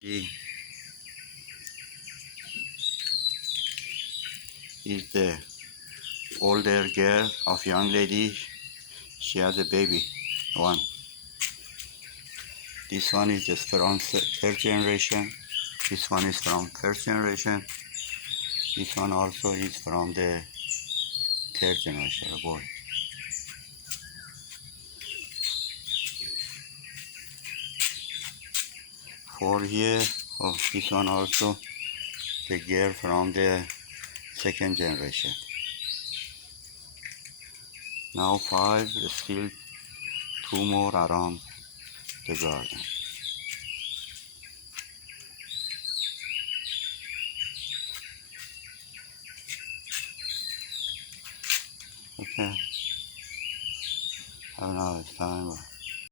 She is the older girl of young lady. She has a baby, one. This one is just from third generation. This one is from first generation. This one also is from the third generation, a boy. Four here. Oh, this one also the girl from the second generation. Now five, still two more around the garden. Okay. Have a nice time.